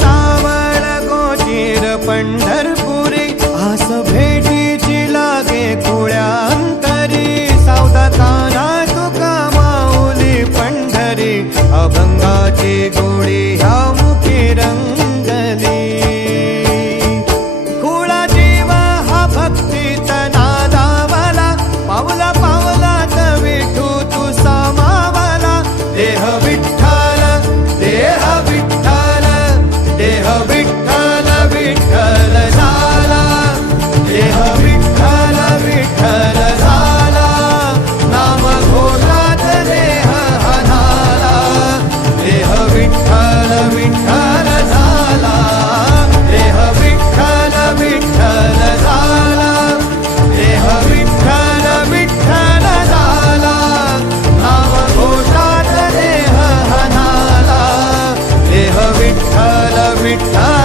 सावळ गोचीर पंढरपुरी आस भेटीची लागे खुळ्या अंतरी सावधा काना तुका माऊली पंढरी अभंगाची गोडी ह्या मुखी रंगली खुळा जीव हा भक्तीत नादावला पावला पावलात विठू तू सामावला देह विठ्ठल देह विठ्ठल देह विठ्ठल विठ्ठल झाला देह विठ्ठल विठ्ठल झाला नाम घोषात देह हनाला देह विठ्ठल विठ्ठल झाला देह विठ्ठल विठ्ठल झाला देह विठ्ठल विठ्ठल झाला नाम घोषात देह हनाला देह विठ्ठल विठ्ठल